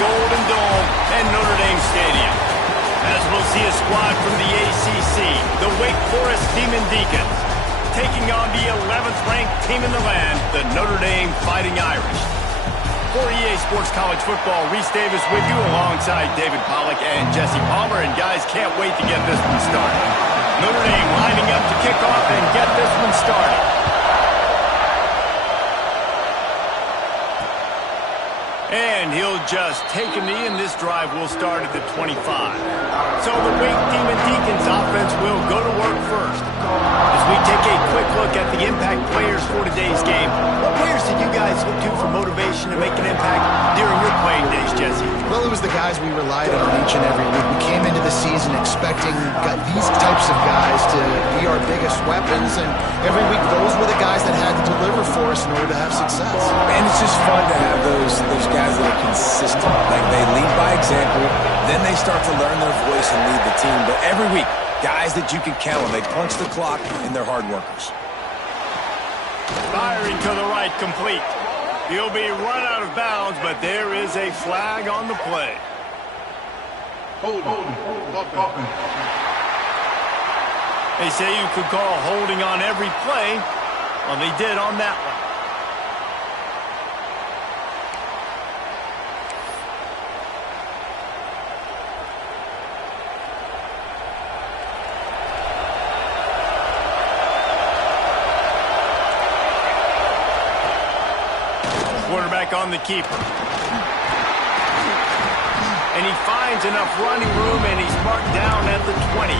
Golden Dome and Notre Dame Stadium, as we'll see a squad from the ACC, the Wake Forest Demon Deacons, taking on the 11th ranked team in the land, the Notre Dame Fighting Irish. For EA Sports College Football, Reese Davis with you alongside David Pollack and Jesse Palmer, and guys, can't wait to get this one started. Notre Dame lining up to kick off and get this one started. And he'll just take a knee, and this drive will start at the 25. So the Wake Demon Deacons offense will go to work first. As we take a quick look at the impact players for today's game, what players did you guys look to for motivation to make an impact during your playing days, Jesse? Well, it was the guys we relied on each and every week. We came into the season expecting these types of guys to be our biggest weapons, and every week those were the guys that had to deliver for us in order to have success. And it's just fun to have those guys that are consistent. Like, they lead by example, then they start to learn their voice and lead the team. But every week, guys that you can count on, they punch the clock, and they're hard workers. Firing to the right, complete. He'll be run out of bounds, but there is a flag on the play. Hold. They say you could call holding on every play. Well, they did on that one. Quarterback on the keeper. And he finds enough running room, and he's marked down at the 20.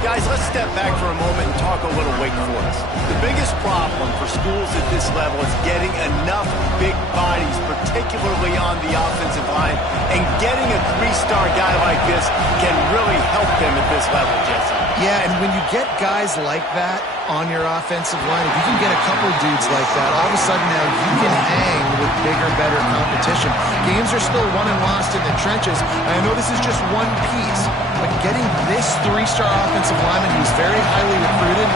Guys, let's step back for a moment and talk a little Wake Forest. The biggest problem for schools at this level is getting enough big bodies, particularly on the offensive line, and getting a three-star guy like this can really help them at this level, Jesse. Yeah, and when you get guys like that on your offensive line, if you can get a couple dudes like that, all of a sudden now you can hang with bigger, better competition. Games are still won and lost in the trenches. I know this is just one piece, but getting this three-star offensive lineman who's very highly recruited,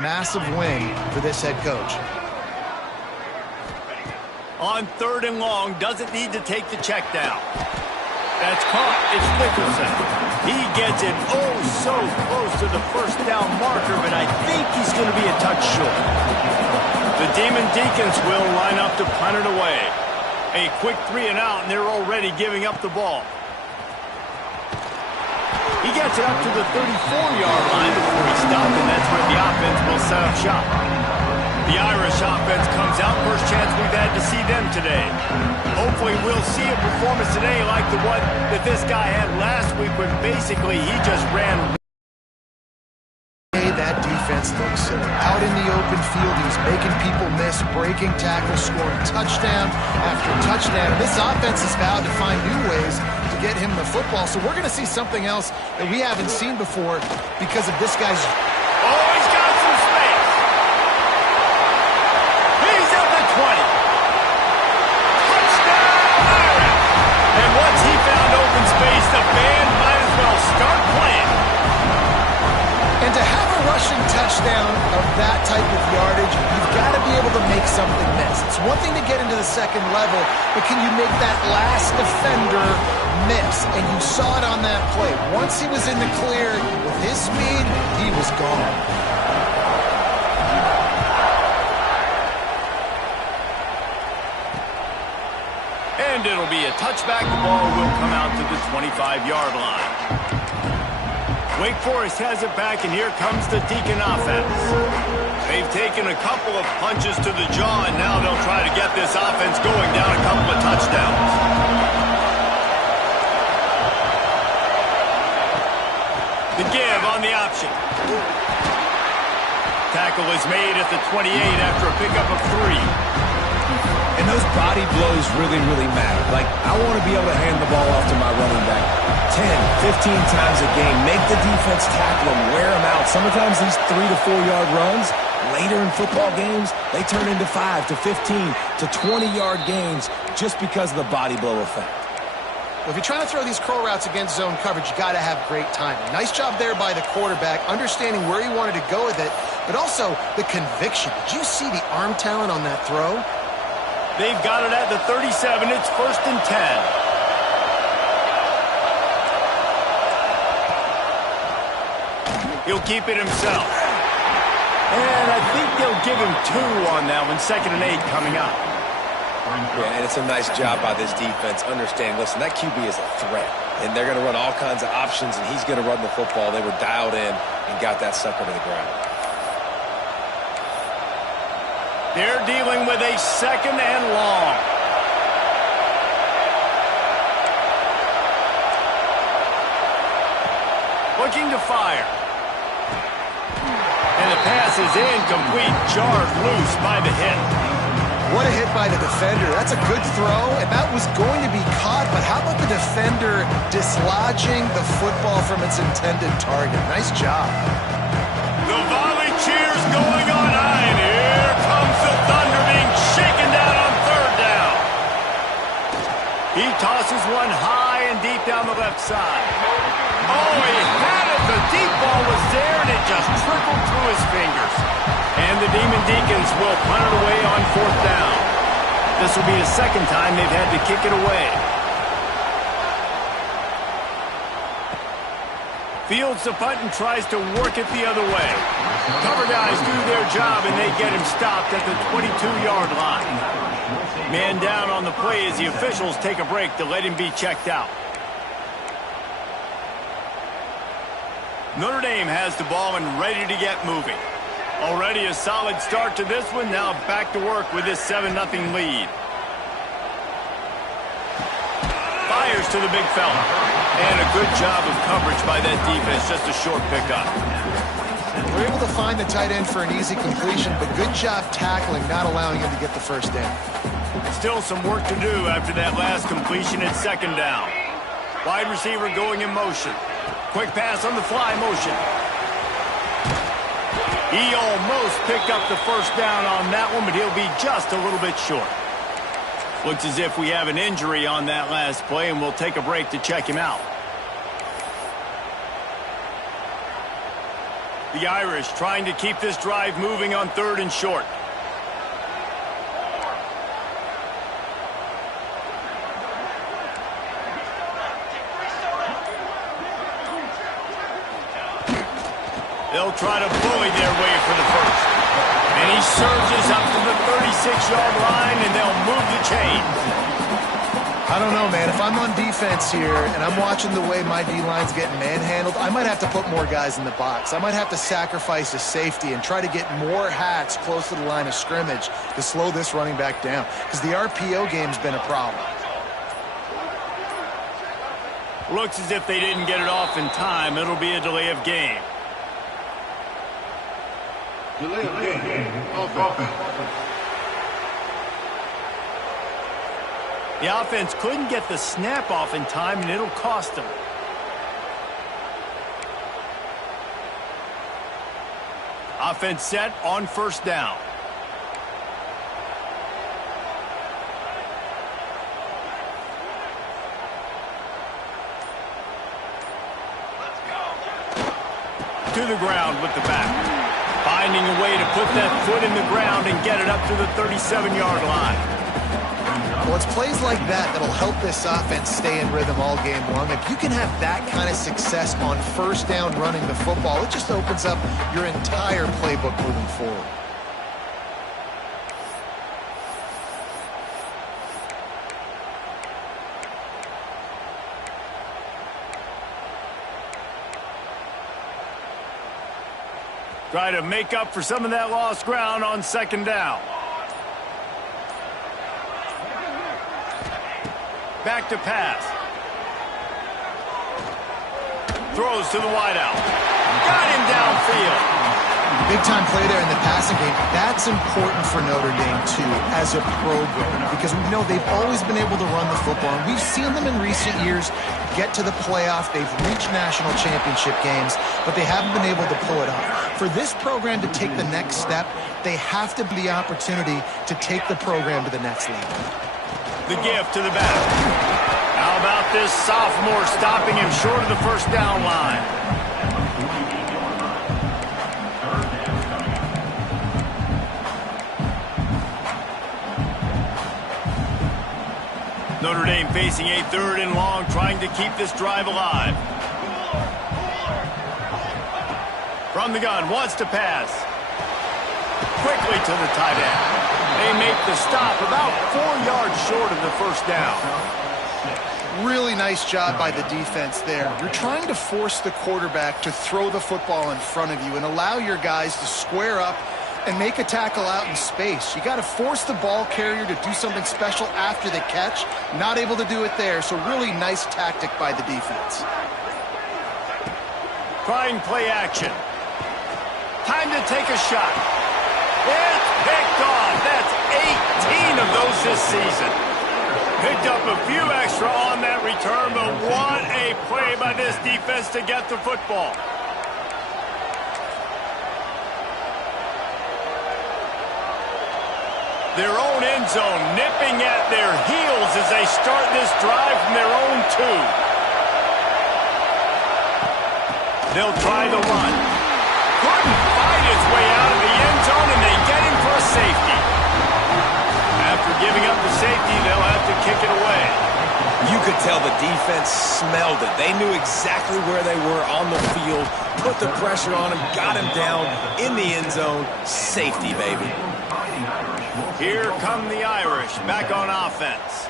Massive win for this head coach. On 3rd and long, doesn't need to take the check down. That's caught. It's Nicholson. He gets it oh so close to the first down marker, but I think he's going to be a touch short. The Demon Deacons will line up to punt it away. A quick 3 and out, and they're already giving up the ball. He gets it up to the 34-yard line before he stopped, and that's where the offense will set up shop. The Irish offense comes out. First chance we've had to see them today. Hopefully we'll see a performance today like the one that this guy had last week when basically he just ran. That defense looks out in the open field. He's making people miss, breaking tackles, scoring touchdown after touchdown. And this offense is vowed to find new ways to get him the football. So we're going to see something else that we haven't seen before because of this guy's... Oh, he's got some space. He's at the 20. Touchdown, Irish. And once he found open space, the band might as well start playing. And to have a rushing touchdown of that type of yardage, you've got to be able to make something miss. It's one thing to get into the second level, but can you make that last defender miss? And you saw it on that play. Once he was in the clear with his speed, he was gone. And it'll be a touchback. The ball will come out to the 25-yard line. Wake Forest has it back, and here comes the Deacon offense. They've taken a couple of punches to the jaw, and now they'll try to get this offense going down a couple of touchdowns. The give on the option. Tackle is made at the 28 after a pickup of 3. And those body blows really, really matter. Like, I want to be able to hand the ball off to my running back 10, 15 times a game. Make the defense tackle him, wear him out. Sometimes these 3 to 4 yard runs, later in football games, they turn into 5 to 15 to 20-yard gains just because of the body blow effect. Well, if you're trying to throw these curl routes against zone coverage, you got to have great timing. Nice job there by the quarterback, understanding where he wanted to go with it, but also the conviction. Did you see the arm talent on that throw? They've got it at the 37. It's 1st and 10. He'll keep it himself. And I think they'll give him 2 on that one. 2nd and 8 coming up. Yeah, and it's a nice job by this defense. Understand, listen, that QB is a threat. And they're going to run all kinds of options, and he's going to run the football. They were dialed in and got that sucker to the ground. They're dealing with a 2nd and long. Looking to fire. And the pass is incomplete. Jarred loose by the hit. What a hit by the defender. That's a good throw, and that was going to be caught, but how about the defender dislodging the football from its intended target? Nice job. The volley cheers going on high, and here comes the Thunder being shaken down on 3rd down. He tosses one high and deep down the left side. Oh, he had it. The deep ball was there, and it just trickled through his fingers. And the Demon Deacons will punt it away on 4th down. This will be the 2nd time they've had to kick it away. Fields the punt and tries to work it the other way. Cover guys do their job, and they get him stopped at the 22-yard line. Man down on the play as the officials take a break to let him be checked out. Notre Dame has the ball and ready to get moving. Already a solid start to this one. Now back to work with this 7-0 lead. Fires to the big fella. And a good job of coverage by that defense. Just a short pickup. We're able to find the tight end for an easy completion, but good job tackling, not allowing him to get the first down. Still some work to do after that last completion at 2nd down. Wide receiver going in motion. Quick pass on the fly motion. He almost picked up the first down on that one, but he'll be just a little bit short. Looks as if we have an injury on that last play, and we'll take a break to check him out. The Irish trying to keep this drive moving on 3rd and short. They'll try to bully their way for the first. And he surges up to the 36-yard line, and they'll move the chains. I don't know, man. If I'm on defense here and I'm watching the way my D-line's getting manhandled, I might have to put more guys in the box. I might have to sacrifice a safety and try to get more hats close to the line of scrimmage to slow this running back down, because the RPO game's been a problem. Looks as if they didn't get it off in time. It'll be a delay of game. Delay of game. Offense. The offense couldn't get the snap off in time, and it'll cost them. Offense set on 1st down. To the ground with the back. Finding a way to put that foot in the ground and get it up to the 37-yard line. Well, it's plays like that that'll help this offense stay in rhythm all game long. If you can have that kind of success on 1st down running the football, it just opens up your entire playbook moving forward. Try to make up for some of that lost ground on 2nd down. Back to pass. Throws to the wideout. Got him downfield. Big-time play there in the passing game. That's important for Notre Dame, too, as a program, because we know they've always been able to run the football, and we've seen them in recent years get to the playoff. They've reached national championship games, but they haven't been able to pull it off. For this program to take the next step, they have to be the opportunity to take the program to the next level. The gift to the back. How about this sophomore stopping him short of the 1st down line? Notre Dame facing a 3rd and long, trying to keep this drive alive. From the gun, wants to pass. Quickly to the tight end. They make the stop about 4 yards short of the 1st down. Really nice job by the defense there. You're trying to force the quarterback to throw the football in front of you and allow your guys to square up and make a tackle out in space. You got to force the ball carrier to do something special after the catch. Not able to do it there, so really nice tactic by the defense. Trying play action. Time to take a shot. It's picked off. That's 18 of those this season. Picked up a few extra on that return, but what a play by this defense to get the football. Their own end zone nipping at their heels as they start this drive from their own 2. They'll try the run. Couldn't fight his way out of the end zone, and they get him for a safety. After giving up the safety, they'll have to kick it away. You could tell the defense smelled it. They knew exactly where they were on the field, put the pressure on him, got him down in the end zone. Safety, baby. Here come the Irish back on offense.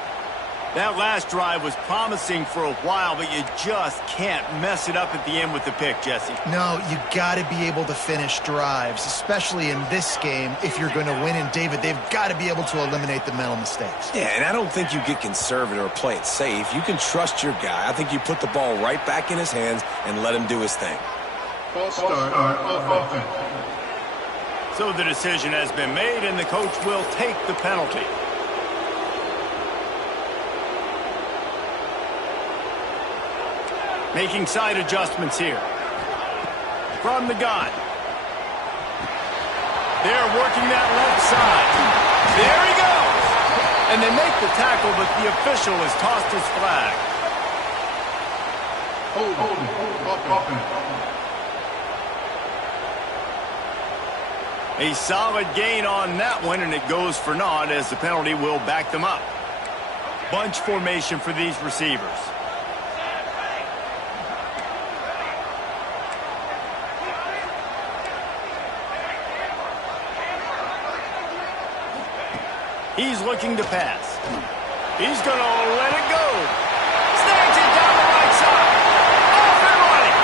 That last drive was promising for a while, but you just can't mess it up at the end with the pick, Jesse. No, you got to be able to finish drives, especially in this game. If you're going to win, and David, they've got to be able to eliminate the mental mistakes. Yeah, and I don't think you get conservative or play it safe. You can trust your guy. I think you put the ball right back in his hands and let him do his thing. False start on offense. So the decision has been made, and the coach will take the penalty. Making side adjustments here. From the gun. They're working that left side. There he goes! And they make the tackle, but the official has tossed his flag. Hold. Offense. A solid gain on that one, and it goes for naught as the penalty will back them up. Bunch formation for these receivers. He's looking to pass. He's going to let it go. Snags it down the right side. Off and running.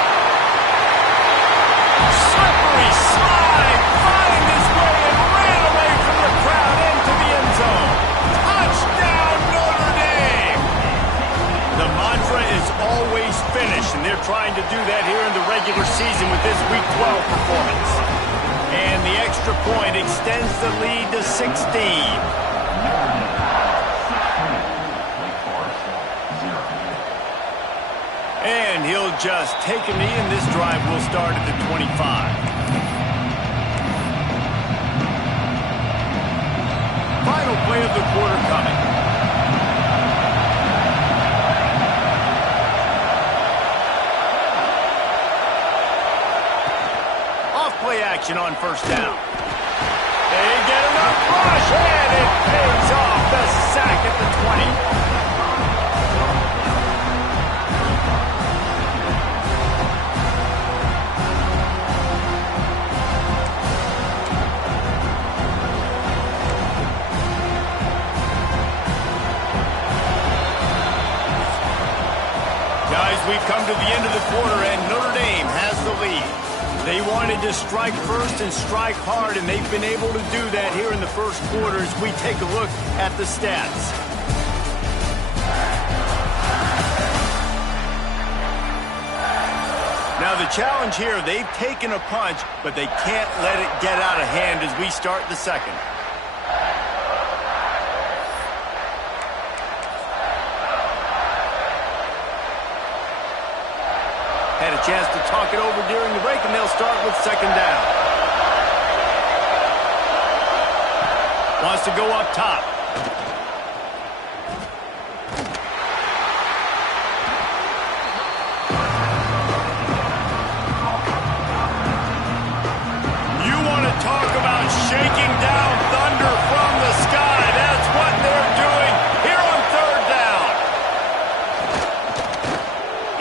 Slippery slide. Finding his way and ran away from the crowd into the end zone. Touchdown, Notre Dame. The mantra is always finish, and they're trying to do that here in the regular season with this Week 12 performance. And the extra point extends the lead to 16. And he'll just take a knee, and this drive will start at the 25. Final play of the quarter coming. Off play action on first down. They get enough rush, and it pays off. The sack at the 20. We've come to the end of the quarter, and Notre Dame has the lead. They wanted to strike first and strike hard, and they've been able to do that here in the first quarter as we take a look at the stats. Now the challenge here, they've taken a punch, but they can't let it get out of hand as we start the second. Had a chance to talk it over during the break, and they'll start with second down. Wants to go up top. You want to talk about shaking down thunder from the sky. That's what they're doing here on third down.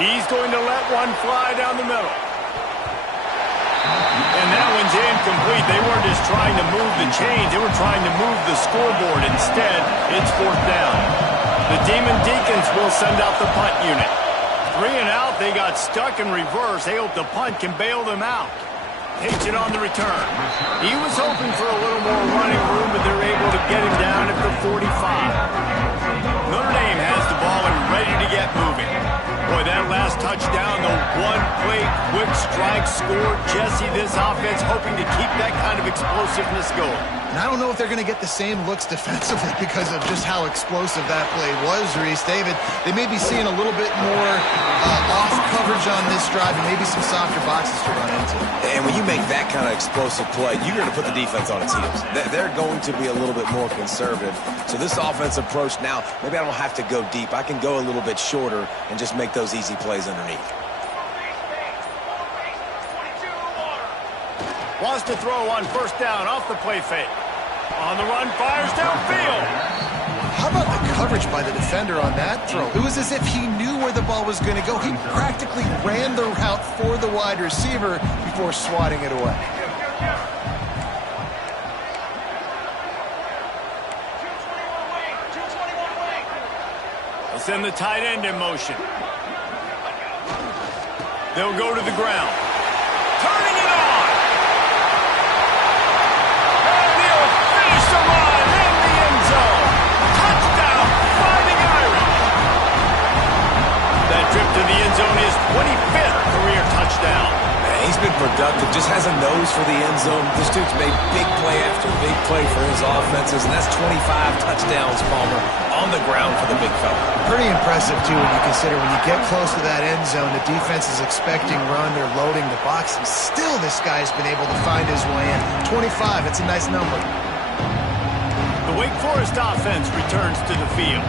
He's going to let one fly down the middle. And that one's incomplete. They weren't just trying to move the chains. They were trying to move the scoreboard. Instead, it's fourth down. The Demon Deacons will send out the punt unit. 3 and out. They got stuck in reverse. They hope the punt can bail them out. Takes it on the return. He was hoping for a little more running room, but they're able to get him down at the 45. Notre Dame has the ball and ready to get moving. Boy, that last touchdown, the one-play quick strike score. Jesse, this offense hoping to keep that kind of explosiveness going. And I don't know if they're going to get the same looks defensively because of just how explosive that play was, Reese. David, they may be seeing a little bit more off coverage on this drive and maybe some softer boxes to run into. And when you make that kind of explosive play, you're going to put the defense on its heels. They're going to be a little bit more conservative. So this offense approach now, maybe I don't have to go deep. I can go a little bit shorter and just make those easy plays underneath. Wants to throw on first down off the play fake. On the run, fires downfield. How about the coverage by the defender on that throw? It was as if he knew where the ball was going to go. He practically ran the route for the wide receiver before swatting it away. They'll send the tight end in motion. They'll go to the ground. Turning it on. And he'll finish the run in the end zone. Touchdown, Fighting Irish. That trip to the end zone is 25th career touchdown. Man, he's been productive, just has a nose for the end zone. This dude's made big play after big play for his offenses, and that's 25 touchdowns, Palmer, on the ground for the big fella. Pretty impressive, too, when you consider when you get close to that end zone, the defense is expecting run, they're loading the box, and still this guy's been able to find his way in. 25, it's a nice number. The Wake Forest offense returns to the field.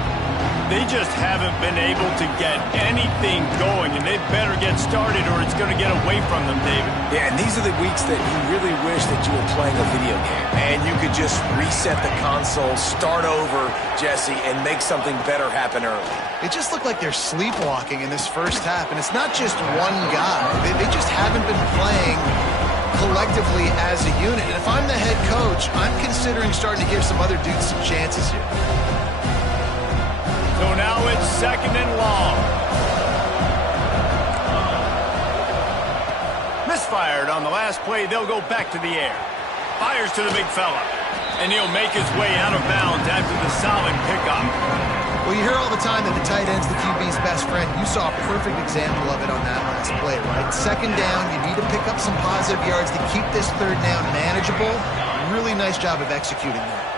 They just haven't been able to get anything going, and they better get started or it's going to get away from them, David. Yeah, and these are the weeks that you really wish that you were playing a video game, and you could just reset the console, start over, Jesse, and make something better happen early. It just looked like they're sleepwalking in this first half, and it's not just one guy. They just haven't been playing collectively as a unit. And if I'm the head coach, I'm considering starting to give some other dudes some chances here. So now it's 2nd and long. Misfired on the last play. They'll go back to the air. Fires to the big fella. And he'll make his way out of bounds after the solid pickup. Well, you hear all the time that the tight end's the QB's best friend. You saw a perfect example of it on that last play, right? 2nd down, you need to pick up some positive yards to keep this 3rd down manageable. Really nice job of executing that.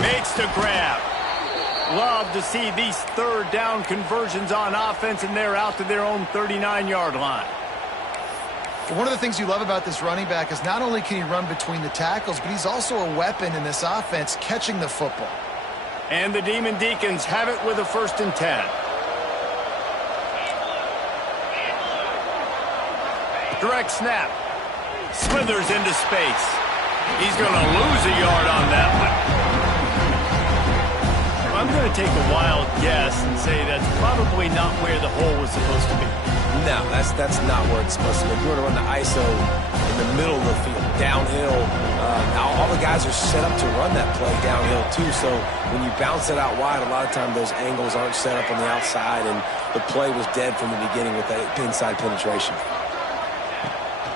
Makes the grab. Love to see these 3rd down conversions on offense, and they're out to their own 39-yard line. One of the things you love about this running back is not only can he run between the tackles, but he's also a weapon in this offense catching the football. And the Demon Deacons have it with a 1st and 10. Direct snap. Slithers into space. He's going to lose a yard on that one. I'm going to take a wild guess and say that's probably not where the hole was supposed to be. No, that's not where it's supposed to be. You're going to run the ISO in the middle of the field, downhill. Now all the guys are set up to run that play downhill too, so when you bounce it out wide, a lot of times those angles aren't set up on the outside, and the play was dead from the beginning with that inside penetration.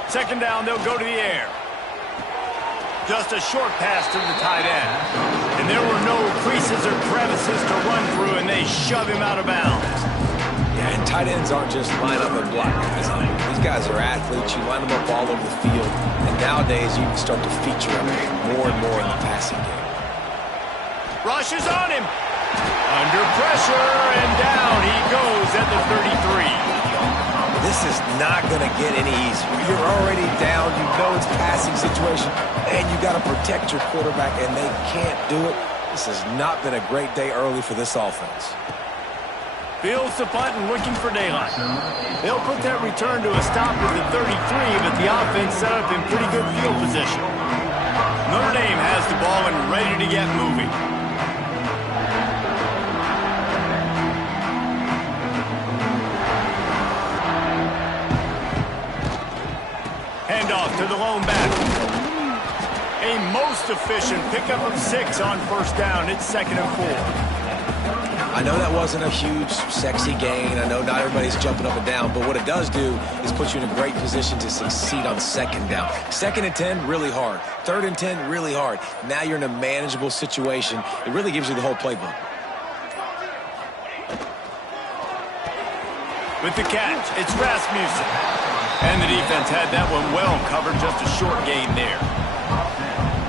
2nd down, they'll go to the air. Just a short pass to the tight end. And there were no creases or crevices to run through, and they shove him out of bounds. Yeah, and tight ends aren't just line up and block guys. These guys are athletes. You line them up all over the field. And nowadays, you can start to feature them more and more in the passing game. Rushes on him. Under pressure, and down he goes at the 33. This is not going to get any easier. You're already down. You know it's a passing situation, and you got to protect your quarterback, and they can't do it. This has not been a great day early for this offense. Fields the punt and looking for daylight. They'll put that return to a stop at the 33, but the offense set up in pretty good field position. Notre Dame has the ball and ready to get moving. Handoff to the lone back. A most efficient pickup of 6 on 1st down. It's 2nd and 4. I know that wasn't a huge, sexy gain. I know not everybody's jumping up and down, but what it does do is put you in a great position to succeed on 2nd down. 2nd and 10, really hard. 3rd and 10, really hard. Now you're in a manageable situation. It really gives you the whole playbook. With the catch, it's Rasmussen. And the defense had that one well covered, just a short gain there.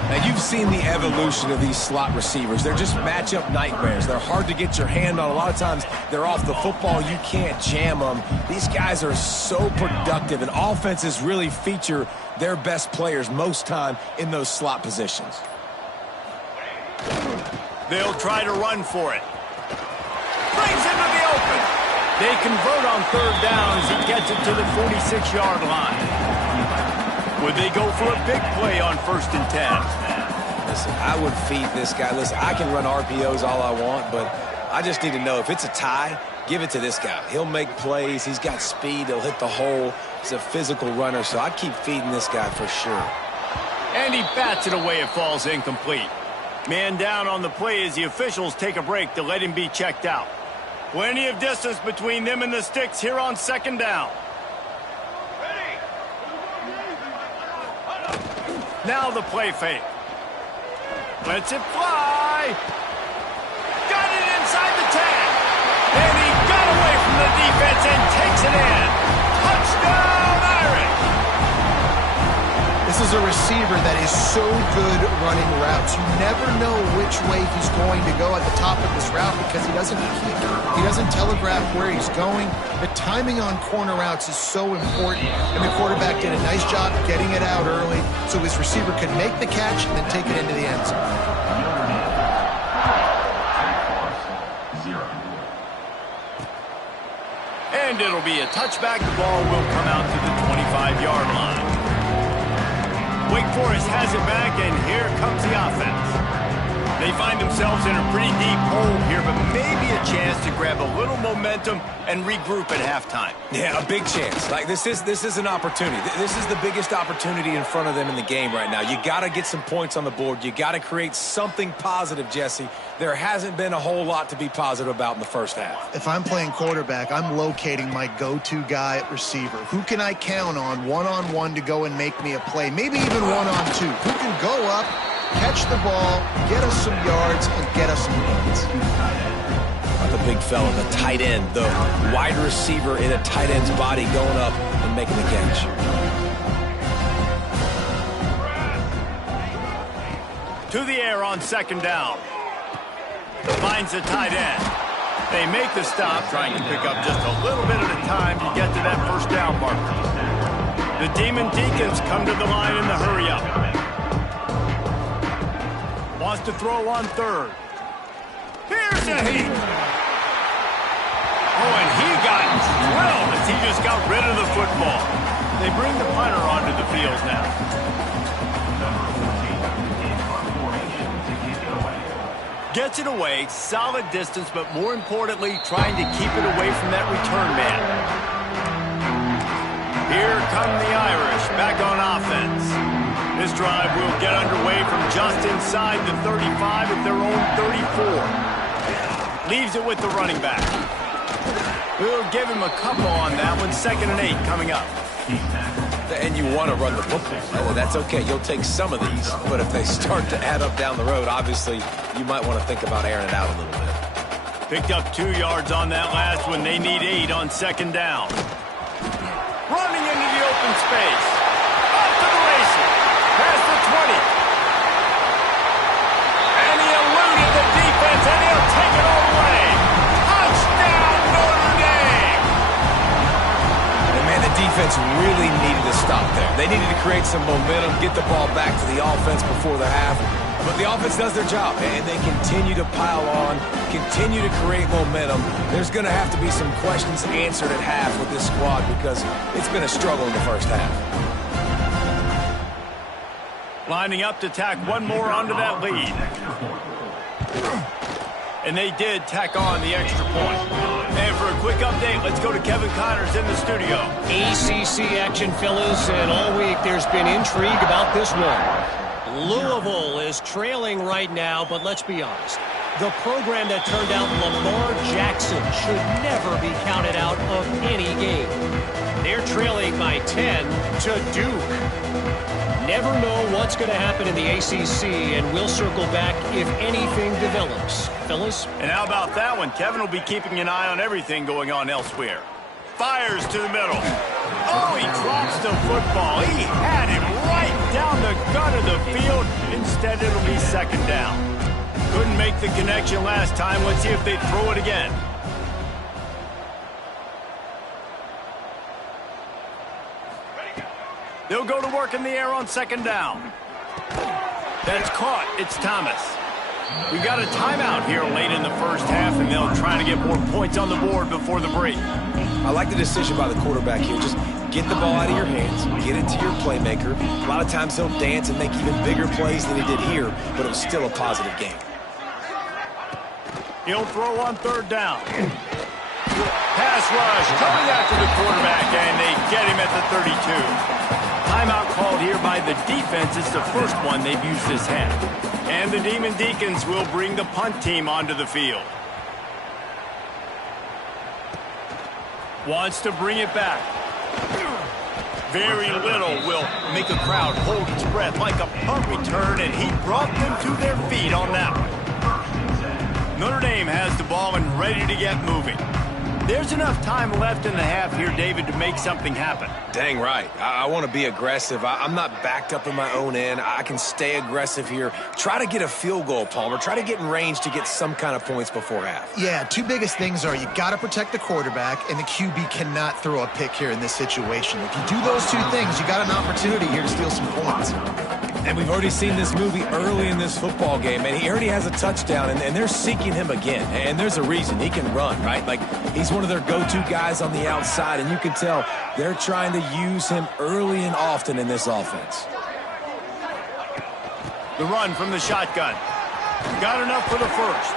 Now, you've seen the evolution of these slot receivers. They're just matchup nightmares. They're hard to get your hand on. A lot of times, they're off the football. You can't jam them. These guys are so productive, and offenses really feature their best players most time in those slot positions. They'll try to run for it. Brings him to the open. They convert on 3rd down as he gets it to the 46-yard line. Would they go for a big play on 1st and 10? Listen, I would feed this guy. Listen, I can run RPOs all I want, but I just need to know if it's a tie, give it to this guy. He'll make plays. He's got speed. He'll hit the hole. He's a physical runner, so I'd keep feeding this guy for sure. And he bats it away. It falls incomplete. Man down on the play as the officials take a break to let him be checked out. Plenty of distance between them and the sticks here on 2nd down. Now the play fake. Lets it fly. Got it inside the 10. And he got away from the defense and takes it in. Touchdown, Irish. This is a receiver that is so good running routes. You never know which way he's going to go at the top of this route because he doesn't telegraph where he's going. The timing on corner routes is so important, and the quarterback did a nice job getting it out early so his receiver could make the catch and then take it into the end zone. And it'll be a touchback. The ball will come out to the 25-yard line. Wake Forest has it back, and here comes the offense. They find themselves in a pretty deep hole here, but maybe a chance to grab a little momentum and regroup at halftime. Yeah, a big chance. Like, this is an opportunity. This is the biggest opportunity in front of them in the game right now. You got to get some points on the board. You got to create something positive, Jesse. There hasn't been a whole lot to be positive about in the first half. If I'm playing quarterback, I'm locating my go-to guy at receiver. Who can I count on one-on-one to go and make me a play? Maybe even one-on-two. Who can go up, catch the ball, get us some yards, and get us some points? The big fella, the tight end, the wide receiver in a tight end's body going up and making the catch. To the air on second down. Finds the tight end. They make the stop, trying to pick up just a little bit at a time to get to that first down marker. The Demon Deacons come to the line in the hurry-up. Wants to throw on third. Here's a heat. Oh, and he got drilled as he just got rid of the football. They bring the punter onto the field now. Gets it away, solid distance, but more importantly, trying to keep it away from that return man. Here come the Irish, back on offense. This drive will get underway from just inside the 35 at their own 34. Leaves it with the running back. We'll give him a couple on that one. 2nd and 8 coming up. And you want to run the football. Well, that's okay. You'll take some of these. But if they start to add up down the road, obviously, you might want to think about airing it out a little bit. Picked up 2 yards on that last one. They need 8 on second down. Running into the open space. Up to the races. Past the 20. And he eluded the defense, and he'll take it all the way. Touchdown, Notre Dame! And man, the defense really needed to stop there. They needed to create some momentum, get the ball back to the offense before the half. But the offense does their job, and they continue to pile on, continue to create momentum. There's going to have to be some questions answered at half with this squad because it's been a struggle in the first half. Lining up to tack one more onto that lead. And they did tack on the extra point. And for a quick update, let's go to Kevin Connors in the studio. ACC action, fellas, and all week there's been intrigue about this one. Louisville is trailing right now, but let's be honest. The program that turned out Lamar Jackson should never be counted out of any game. They're trailing by 10 to Duke. Never know what's going to happen in the ACC, and we'll circle back if anything develops. Fellas? And how about that one? Kevin will be keeping an eye on everything going on elsewhere. Fires to the middle. Oh, he drops the football. He had him right down the gut of the field. Instead, it'll be second down. Couldn't make the connection last time. Let's see if they throw it again. They'll go to work in the air on second down. That's caught. It's Thomas. We got a timeout here late in the first half, and they'll try to get more points on the board before the break. I like the decision by the quarterback here. Just get the ball out of your hands, get it to your playmaker. A lot of times he'll dance and make even bigger plays than he did here, but it was still a positive game. He'll throw on third down. Pass rush coming after the quarterback, and they get him at the 32. Timeout called here by the defense. It's the first one they've used this half. And the Demon Deacons will bring the punt team onto the field. Wants to bring it back. Very little will make a crowd hold its breath like a punt return, and he brought them to their feet on that one. Notre Dame has the ball and ready to get moving. There's enough time left in the half here, David, to make something happen. Dang right. I want to be aggressive. I'm not backed up in my own end. I can stay aggressive here. Try to get a field goal, Palmer. Try to get in range to get some kind of points before half. Yeah, 2 biggest things are you got to protect the quarterback, and the QB cannot throw a pick here in this situation. If you do those 2 things, you got an opportunity here to steal some points. And we've already seen this movie early in this football game, and he already has a touchdown, and they're seeking him again. And there's a reason. He can run, right? Like, he's one of their go-to guys on the outside, and you can tell they're trying to use him early and often in this offense. The run from the shotgun. Got enough for the first.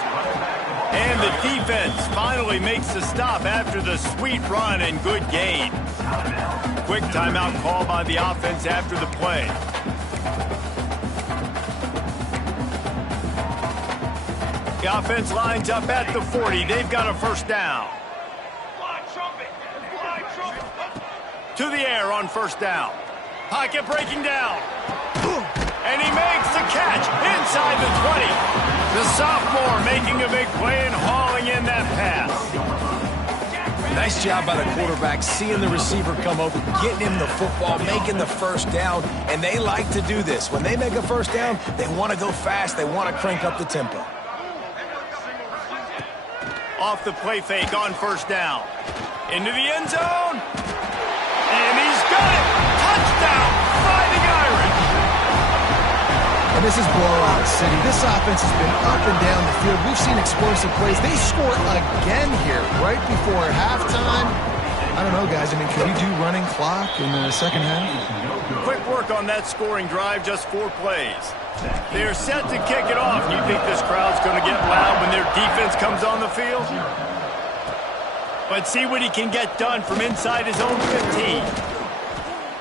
And the defense finally makes the stop after the sweet run and good gain. Quick timeout call by the offense after the play. The offense lines up at the 40. They've got a first down. To the air on first down. Pocket breaking down. And he makes the catch inside the 20. The sophomore making a big play and hauling in that pass. Nice job by the quarterback, seeing the receiver come over, getting him the football, making the first down, and they like to do this. When they make a first down, they want to go fast. They want to crank up the tempo. Off the play fake on first down. Into the end zone. And he's got it. Touchdown, Fighting Irish. And this is blowout city. This offense has been up and down the field. We've seen explosive plays. They score again here right before halftime. I don't know, guys. I mean, can you do running clock in the second half? Quick work on that scoring drive, just 4 plays. They're set to kick it off. You think this crowd's going to get loud when their defense comes on the field? But see what he can get done from inside his own 15.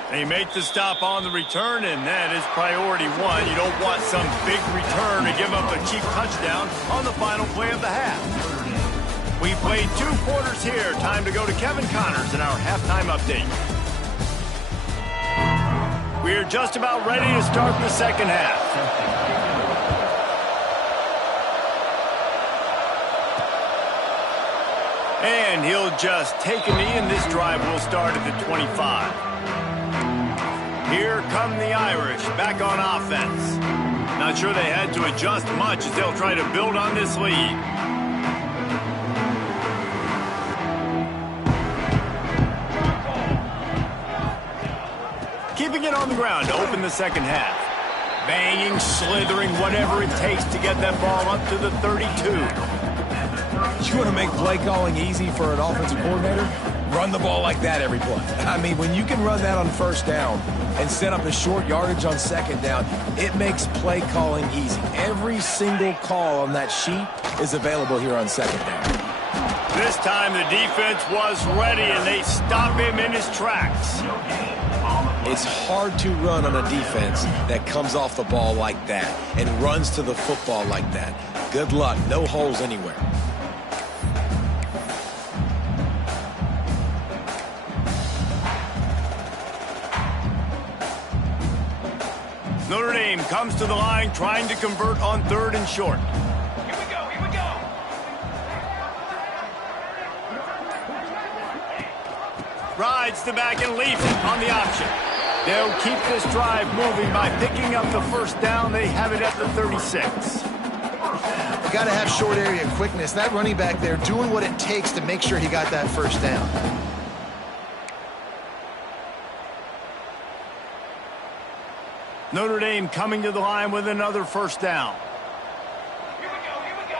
They make the stop on the return, and that is priority 1. You don't want some big return to give up a cheap touchdown on the final play of the half. We played 2 quarters here. Time to go to Kevin Connors in our halftime update. We're just about ready to start the second half. And he'll just take a knee, and this drive will start at the 25. Here come the Irish back on offense. Not sure they had to adjust much as they'll try to build on this lead. Keeping it on the ground to open the second half. Banging, slithering, whatever it takes to get that ball up to the 32. You want to make play calling easy for an offensive coordinator? Run the ball like that every play. I mean, when you can run that on first down and set up a short yardage on second down, it makes play calling easy. Every single call on that sheet is available here on second down. This time the defense was ready, and they stop him in his tracks. It's hard to run on a defense that comes off the ball like that and runs to the football like that. Good luck. No holes anywhere. Notre Dame comes to the line trying to convert on 3rd and short. Here we go, here we go. Rides the back and leaves it on the option. They'll keep this drive moving by picking up the first down. They have it at the 36. You got to have short area quickness. That running back there doing what it takes to make sure he got that first down. Notre Dame coming to the line with another first down. Here we go, here we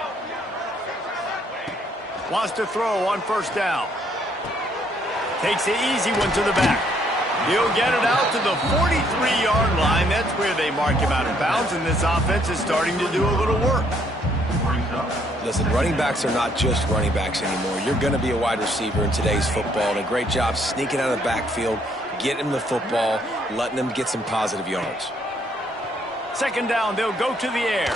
go. Wants to throw on first down. Takes the easy one to the back. He'll get it out to the 43-yard line. That's where they mark him out of bounds, and this offense is starting to do a little work. Listen, running backs are not just running backs anymore. You're going to be a wide receiver in today's football, and a great job sneaking out of the backfield, getting him the football, letting him get some positive yards. Second down, they'll go to the air.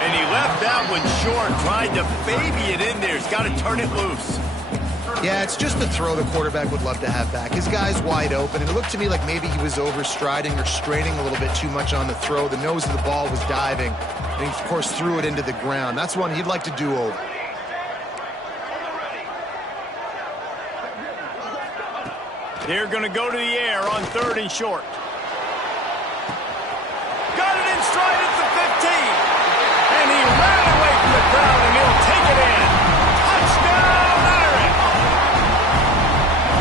And he left that one short, tried to baby it in there. He's got to turn it loose. Yeah, it's just a throw the quarterback would love to have back. His guy's wide open, and it looked to me like maybe he was overstriding or straining a little bit too much on the throw. The nose of the ball was diving, and he, of course, threw it into the ground. That's one he'd like to do over. They're going to go to the air on 3rd and short. Got it in stride at the 15. And he ran away from the crowd, and he'll take it in. Touchdown, Irish!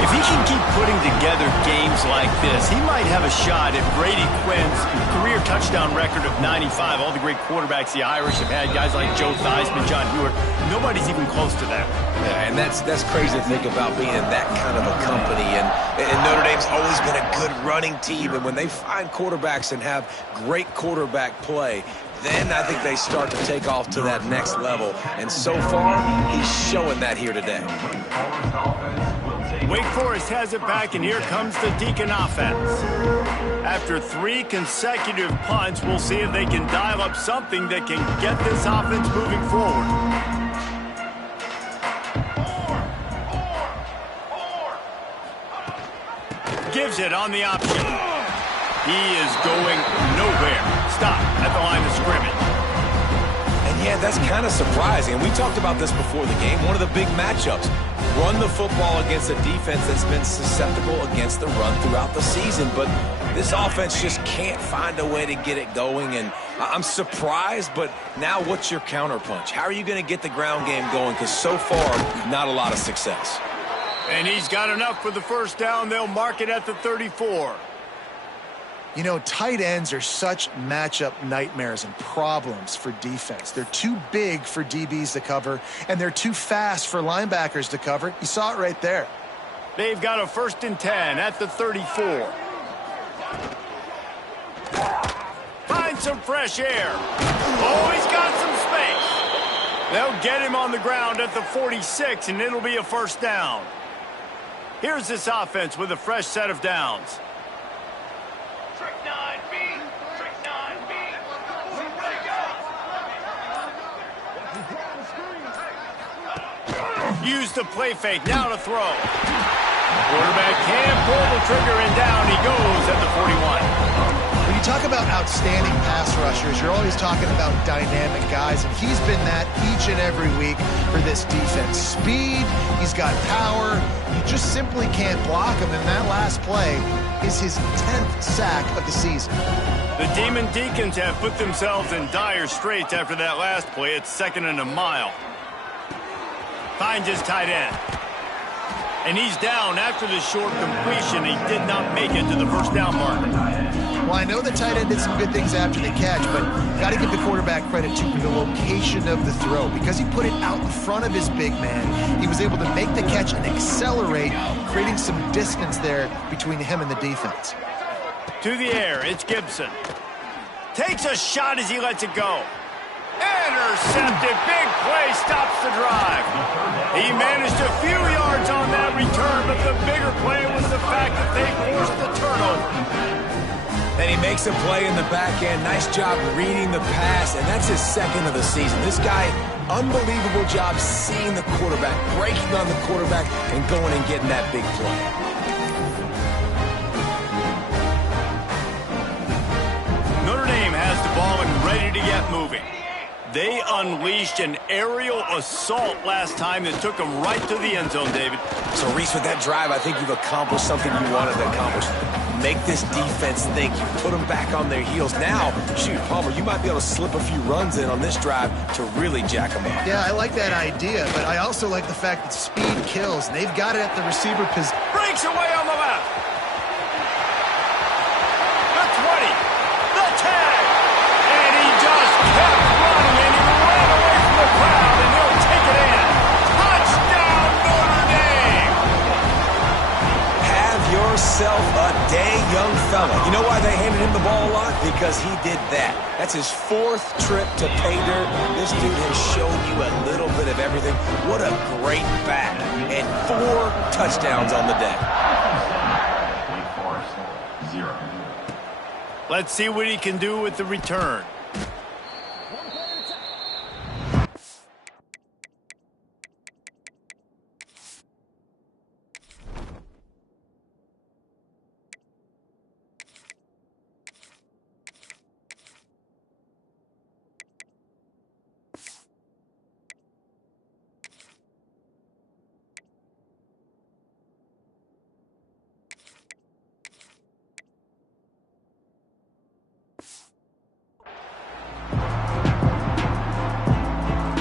If he can keep putting together games like this, he might have a shot at Brady Quinn's career touchdown record of 95. All the great quarterbacks the Irish have had, guys like Joe Theismann, John Hewitt, nobody's even close to that. Yeah, and that's crazy to think about being in that kind of a company. And Notre Dame's always been a good running team. And when they find quarterbacks and have great quarterback play, then I think they start to take off to that next level. And so far, he's showing that here today. Wake Forest has it back, and here comes the Deacon offense. After 3 consecutive punts, we'll see if they can dial up something that can get this offense moving forward. Gives it on the option. He is going nowhere. Stop at the line of scrimmage. And yeah, that's kind of surprising. And we talked about this before the game. One of the big matchups. Run the football against a defense that's been susceptible against the run throughout the season. But this offense just can't find a way to get it going. And I'm surprised, but now what's your counterpunch? How are you going to get the ground game going? Because so far, not a lot of success. And he's got enough for the first down. They'll mark it at the 34. You know, tight ends are such matchup nightmares and problems for defense. They're too big for DBs to cover, and they're too fast for linebackers to cover. You saw it right there. They've got a 1st and 10 at the 34. Find some fresh air. Oh, he's got some space. They'll get him on the ground at the 46, and it'll be a first down. Here's this offense with a fresh set of downs. Trick 9B. Trick 9B. Ready to go. Use the play fake. Now to throw. Quarterback can pull the trigger, and down he goes at the 41. When you talk about outstanding pass rushers, you're always talking about dynamic guys, and he's been that each and every week for this defense. Speed, he's got power, you just simply can't block him, and that last play is his 10th sack of the season. The Demon Deacons have put themselves in dire straits after that last play. It's 2nd and a mile. Finds his tight end. And he's down after the short completion. He did not make it to the first down marker. Well, I know the tight end did some good things after the catch, but got to give the quarterback credit too for the location of the throw. Because he put it out in front of his big man, he was able to make the catch and accelerate, creating some distance there between him and the defense. To the air, it's Gibson. Takes a shot as he lets it go. Intercepted. Big play stops the drive. He managed a few yards on that return, but the bigger play was the fact that they forced the turnover. And he makes a play in the back end. Nice job reading the pass, and that's his 2nd of the season. This guy, unbelievable job seeing the quarterback, breaking on the quarterback, and going and getting that big play. Notre Dame has the ball and ready to get moving. They unleashed an aerial assault last time that took them right to the end zone, David. So, Reese, with that drive, I think you've accomplished something you wanted to accomplish. Make this defense think. You put them back on their heels. Now, shoot, Palmer, you might be able to slip a few runs in on this drive to really jack them up. Yeah, I like that idea, but I also like the fact that speed kills, and they've got it at the receiver position. Breaks away on the left. The 20. The 10. And he just kept running, and he ran away from the crowd, and he'll take it in. Touchdown, Notre Dame. Have yourself a day, young fella. You know why they handed him the ball a lot? Because he did that. That's his 4th trip to pay dirt. This dude has shown you a little bit of everything. What a great bat. And 4 touchdowns on the day. Wake Forest, 0. Let's see what he can do with the return.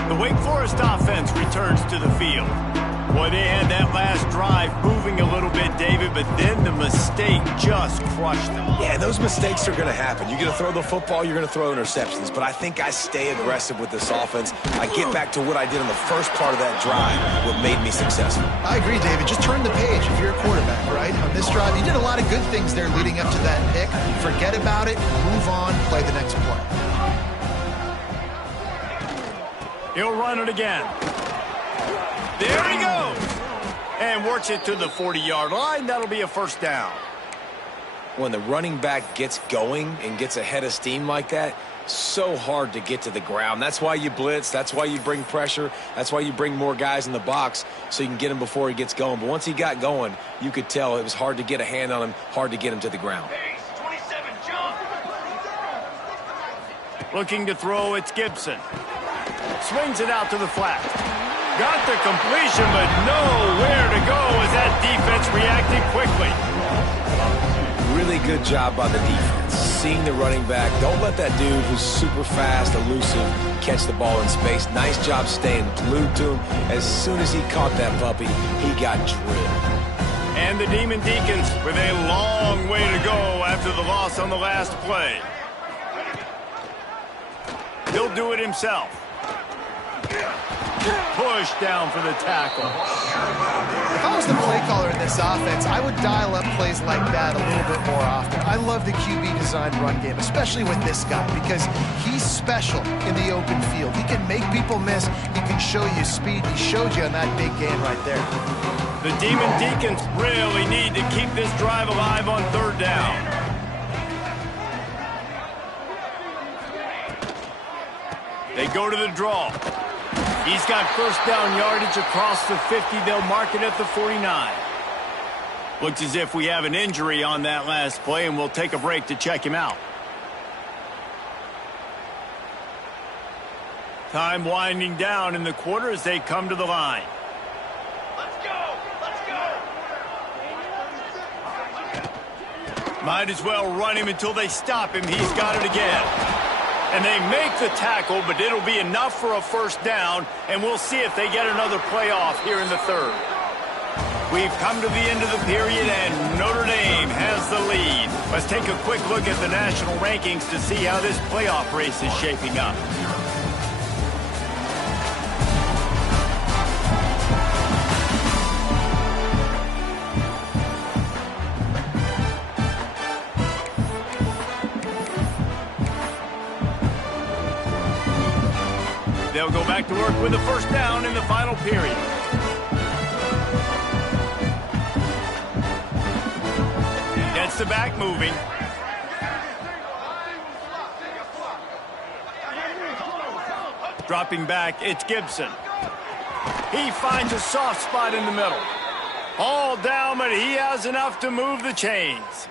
The Wake Forest offense returns to the field. Boy, they had that last drive moving. moving a little bit, David, but then the mistake just crushed them. Yeah, those mistakes are going to happen. You're going to throw the football, you're going to throw interceptions. But I think I stay aggressive with this offense. I get back to what I did in the first part of that drive, what made me successful. I agree, David. Just turn the page if you're a quarterback, right? On this drive, you did a lot of good things there leading up to that pick. Forget about it, move on, play the next play. He'll run it again. There he goes. And works it to the 40-yard line. That'll be a first down. When the running back gets going and gets ahead of steam like that, so hard to get to the ground. That's why you blitz. That's why you bring pressure. That's why you bring more guys in the box so you can get him before he gets going. But once he got going, you could tell it was hard to get a hand on him, hard to get him to the ground. Pace, 27, jump. Looking to throw, it's Gibson. Swings it out to the flat. Got the completion, but nowhere to go as that defense reacted quickly. Really good job by the defense. Seeing the running back. Don't let that dude who's super fast, elusive, catch the ball in space. Nice job staying glued to him. As soon as he caught that puppy, he got drilled. And the Demon Deacons with a long way to go after the loss on the last play. He'll do it himself. Push down for the tackle. If I was the play caller in this offense, I would dial up plays like that a little bit more often. I love the QB-designed run game, especially with this guy, because he's special in the open field. He can make people miss. He can show you speed. He showed you on that big game right there. The Demon Deacons really need to keep this drive alive on third down. They go to the draw. He's got first down yardage across the 50. They'll mark it at the 49. Looks as if we have an injury on that last play, and we'll take a break to check him out. Time winding down in the quarter as they come to the line. Let's go. Let's go. Might as well run him until they stop him. He's got it again. And they make the tackle, but it'll be enough for a first down, and we'll see if they get another playoff here in the third. We've come to the end of the period, and Notre Dame has the lead. Let's take a quick look at the national rankings to see how this playoff race is shaping up. They'll go back to work with the first down in the final period. Gets the back moving. Dropping back, it's Gibson. He finds a soft spot in the middle. All down, but he has enough to move the chains.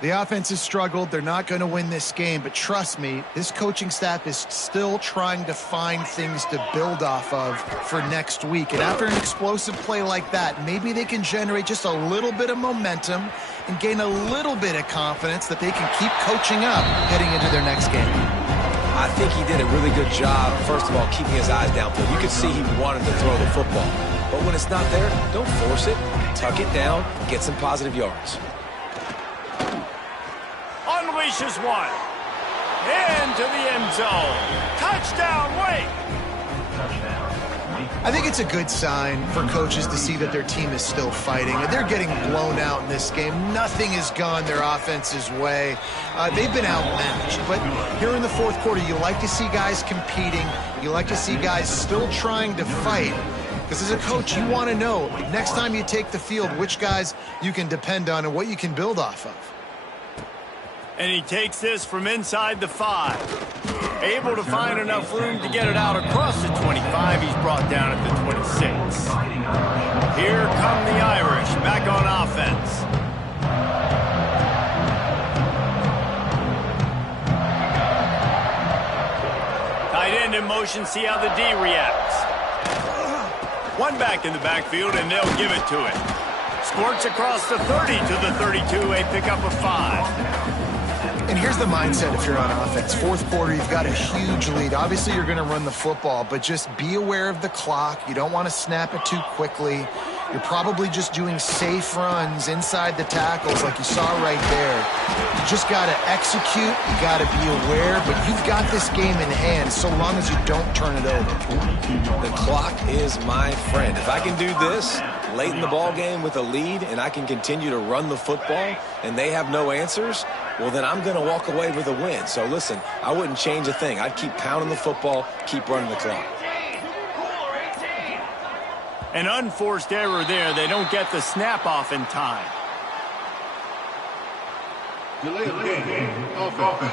The offense has struggled. They're not going to win this game, but trust me, this coaching staff is still trying to find things to build off of for next week. And after an explosive play like that, maybe they can generate just a little bit of momentum and gain a little bit of confidence that they can keep coaching up heading into their next game. I think he did a really good job, first of all, keeping his eyes downfield. You could see he wanted to throw the football. But when it's not there, don't force it. Tuck it down, get some positive yards. Unleashes one. Into the end zone. Touchdown, Wake. I think it's a good sign for coaches to see that their team is still fighting. They're getting blown out in this game. Nothing has gone their offense's way. They've been outmatched. But here in the fourth quarter, you like to see guys competing. You like to see guys still trying to fight. Because as a coach, you want to know, next time you take the field, which guys you can depend on and what you can build off of. And he takes this from inside the 5. Able to find enough room to get it out across the 25. He's brought down at the 26. Here come the Irish back on offense. Tight end in motion, see how the D reacts. One back in the backfield, and they'll give it to him. Squirts across the 30 to the 32, a pickup of 5. And here's the mindset if you're on offense. Fourth quarter, you've got a huge lead. Obviously, you're going to run the football, but just be aware of the clock. You don't want to snap it too quickly. You're probably just doing safe runs inside the tackles like you saw right there. You just got to execute. You got to be aware, but you've got this game in hand so long as you don't turn it over. The clock is my friend. If I can do this late in the ball game with a lead and I can continue to run the football and they have no answers, well, then I'm going to walk away with a win. So, listen, I wouldn't change a thing. I'd keep pounding the football, keep running the clock. An unforced error there. They don't get the snap off in time. Delay of game. Offense.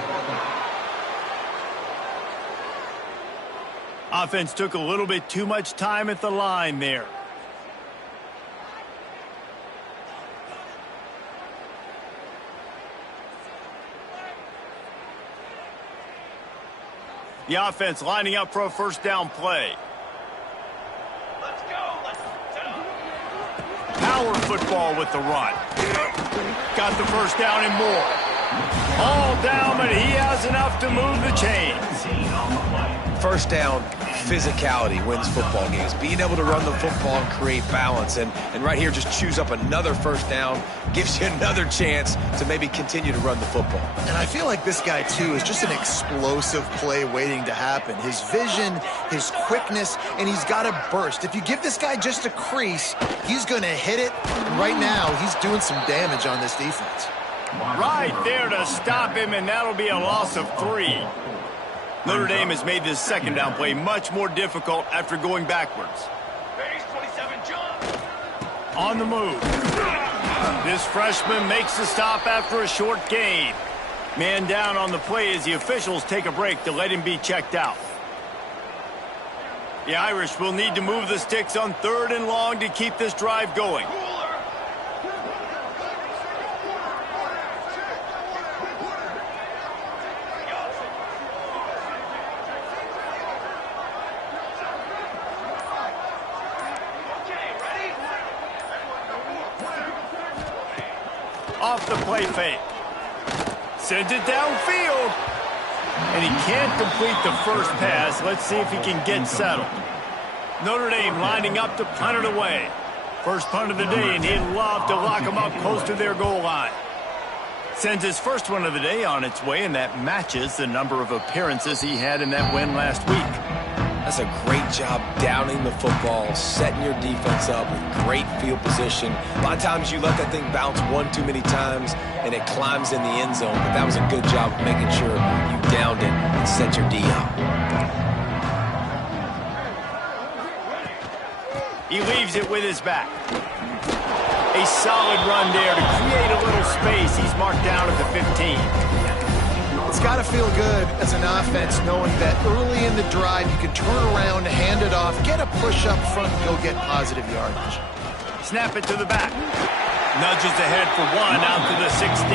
Offense took a little bit too much time at the line there. The offense lining up for a first down play. Let's go. Let's go. Power football with the run. Got the first down and more. All down, but he has enough to move the chains. First down, physicality wins football games. Being able to run the football and create balance. And right here, just choose up another first down. Gives you another chance to maybe continue to run the football. And I feel like this guy, too, is just an explosive play waiting to happen. His vision, his quickness, and he's got a burst. If you give this guy just a crease, he's going to hit it. Right now, he's doing some damage on this defense. Right there to stop him, and that'll be a loss of 3. Notre Dame has made this second down play much more difficult after going backwards. Base 27, John. On the move. This freshman makes the stop after a short gain. Man down on the play as the officials take a break to let him be checked out. The Irish will need to move the sticks on 3rd and long to keep this drive going. Off the play fake. Sends it downfield. And he can't complete the first pass. Let's see if he can get settled. Notre Dame lining up to punt it away. First punt of the day, and he'd love to lock them up close to their goal line. Sends his first one of the day on its way, and that matches the number of appearances he had in that win last week. That's a great job downing the football, setting your defense up with great field position. A lot of times you let that thing bounce one too many times and it climbs in the end zone, but that was a good job of making sure you downed it and set your D up. He leaves it with his back. A solid run there to create a little space. He's marked down at the 15. It's got to feel good as an offense knowing that early in the drive you can turn around, hand it off, get a push up front, and go get positive yardage. Snap it to the back. Nudges ahead for 1 out to the 16.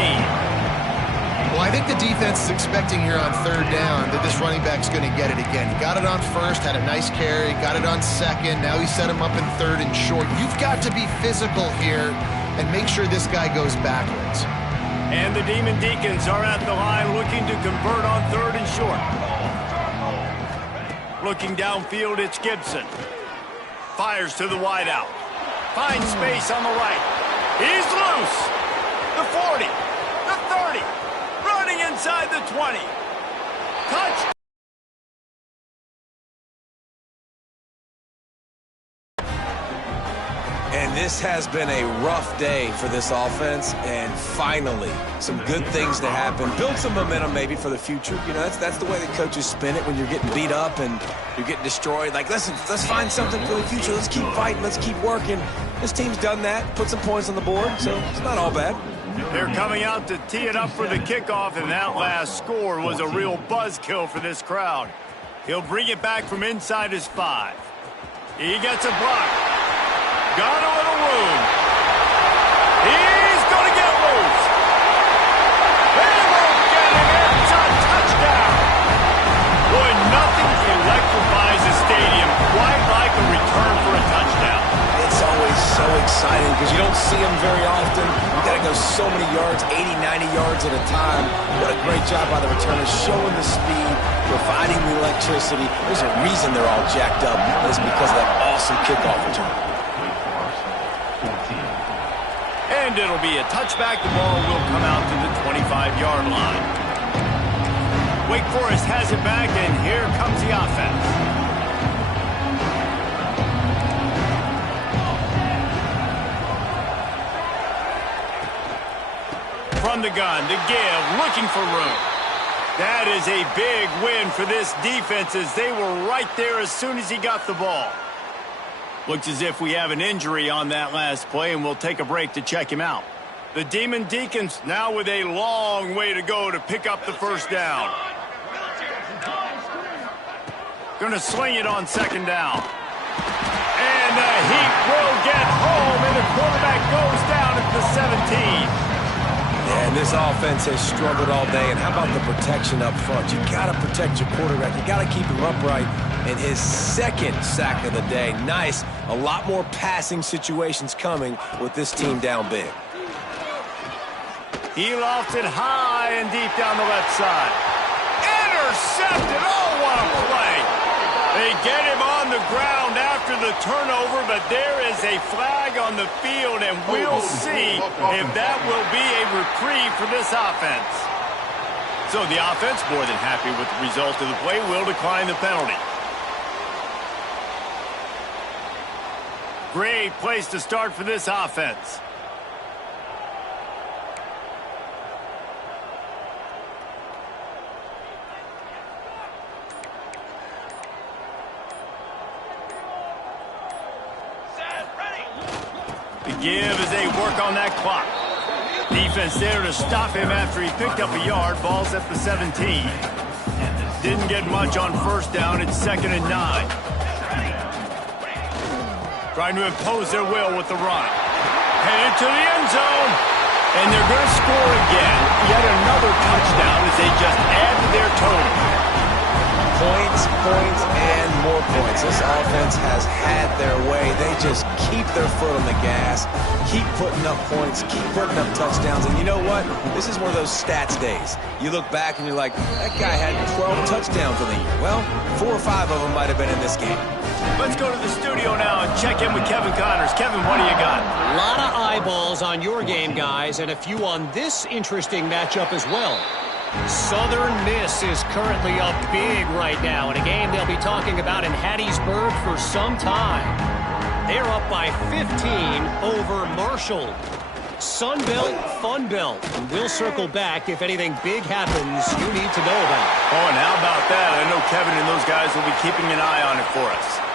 Well, I think the defense is expecting here on 3rd down that this running back's going to get it again. He got it on 1st, had a nice carry, got it on 2nd. Now he set him up in 3rd and short. You've got to be physical here and make sure this guy goes backwards. And the Demon Deacons are at the line looking to convert on 3rd and short. Looking downfield, it's Gibson. Fires to the wideout. Finds space on the right. He's loose. The 40. The 30. Running inside the 20. Touch. And this has been a rough day for this offense, and finally, some good things to happen. Build some momentum maybe for the future. You know, that's the way that coaches spin it when you're getting beat up and you're getting destroyed. Like, let's find something for the future. Let's keep fighting. Let's keep working. This team's done that, put some points on the board, so it's not all bad. They're coming out to tee it up for the kickoff, and that last score was a real buzzkill for this crowd. He'll bring it back from inside his 5. He gets a block. Got a little room. He's going to get loose. They won't get him. It's a touchdown. Boy, nothing electrifies a stadium quite like a return for a touchdown. It's always so exciting because you don't see them very often. You got to go so many yards, 80, 90 yards at a time. What a great job by the returners, showing the speed, providing the electricity. There's a reason they're all jacked up. It's because of that awesome kickoff return. And it'll be a touchback. The ball will come out to the 25-yard line. Wake Forest has it back, and here comes the offense. From the gun, the give, looking for room. That is a big win for this defense as they were right there as soon as he got the ball. Looks as if we have an injury on that last play, and we'll take a break to check him out. The Demon Deacons now with a long way to go to pick up the first down. Going to sling it on second down. And the Heat will get home, and the quarterback goes down at the 17. And this offense has struggled all day. And how about the protection up front? You got to protect your quarterback. You got to keep him upright. And his second sack of the day. Nice. A lot more passing situations coming with this team down big. He lofted high and deep down the left side. Intercepted. Oh, what a play. They get him on the ground after the turnover, but there is a flag on the field, and we'll see if that will be a reprieve for this offense. So the offense, more than happy with the result of the play, will decline the penalty. Great place to start for this offense. The give as they work on that clock. Defense there to stop him after he picked up a yard. Ball's at the 17. Didn't get much on first down. It's 2nd and 9. Trying to impose their will with the run. Headed to the end zone. And they're going to score again. Yet another touchdown as they just add to their total. Points, points, and more points. This offense has had their way. They just keep their foot on the gas, keep putting up points, keep putting up touchdowns. And you know what? This is one of those stats days. You look back and you're like, that guy had 12 touchdowns in the year. Well, 4 or 5 of them might have been in this game. Let's go to the studio now and check in with Kevin Connors. Kevin, what do you got? A lot of eyeballs on your game, guys, and a few on this interesting matchup as well. Southern Miss is currently up big right now in a game they'll be talking about in Hattiesburg for some time. They're up by 15 over Marshall. Sunbelt, Funbelt. We'll circle back if anything big happens you need to know about. Oh, and how about that? I know Kevin and those guys will be keeping an eye on it for us.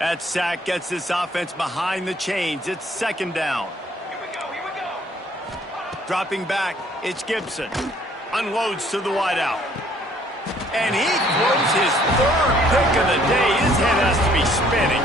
That sack gets this offense behind the chains. It's 2nd down. Here we go, here we go. Dropping back, it's Gibson. Unloads to the wideout. And he throws his 3rd pick of the day. His head has to be spinning.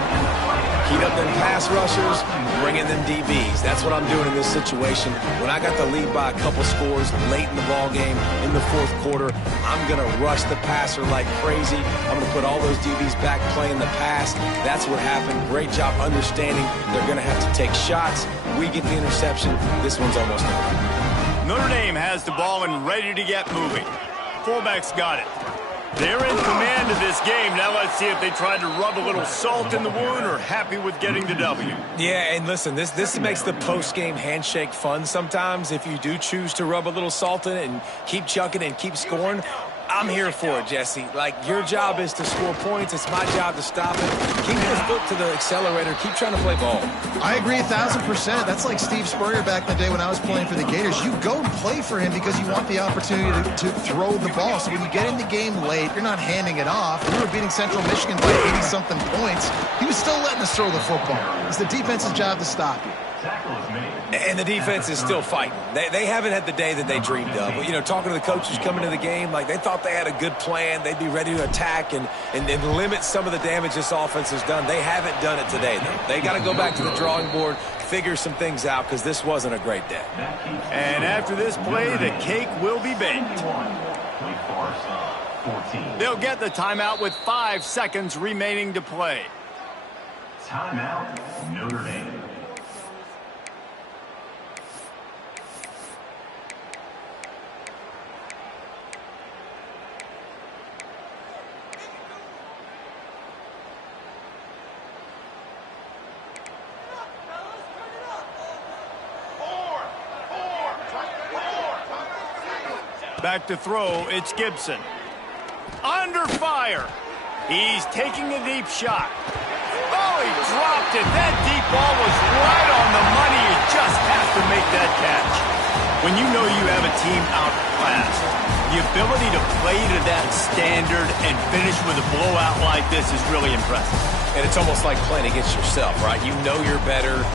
Keep up them pass rushers, bring in them DBs. That's what I'm doing in this situation. When I got the lead by a couple scores late in the ball game, in the 4th quarter, I'm going to rush the passer like crazy. I'm going to put all those DBs back playing the pass. That's what happened. Great job understanding they're going to have to take shots. We get the interception. This one's almost over. Notre Dame has the ball and ready to get moving. Fullback's got it. They're in command of this game. Now let's see if they tried to rub a little salt in the wound or happy with getting the W. Yeah, and listen, this makes the post-game handshake fun sometimes. If you do choose to rub a little salt in it and keep chucking and keep scoring, I'm here for it, Jesse. Like, your job is to score points. It's my job to stop it. Keep your foot to the accelerator. Keep trying to play ball. I agree 1,000%. That's like Steve Spurrier back in the day when I was playing for the Gators. You go and play for him because you want the opportunity to throw the ball. So when you get in the game late, you're not handing it off. We were beating Central Michigan by 80-something points. He was still letting us throw the football. It's the defense's job to stop you. And the defense is still fighting. They haven't had the day that they dreamed of. You know, talking to the coaches coming to the game, like they thought they had a good plan. They'd be ready to attack and limit some of the damage this offense has done. They haven't done it today, though. They got to go back to the drawing board, figure some things out, because this wasn't a great day. And after this play, the cake will be baked. They'll get the timeout with 5 seconds remaining to play. Timeout, Notre Dame. Back to throw, it's Gibson. Under fire. He's taking a deep shot. Oh, he dropped it. That deep ball was right on the money. You just have to make that catch. When you know you have a team outclassed, the ability to play to that standard and finish with a blowout like this is really impressive. And it's almost like playing against yourself, right? You know you're better.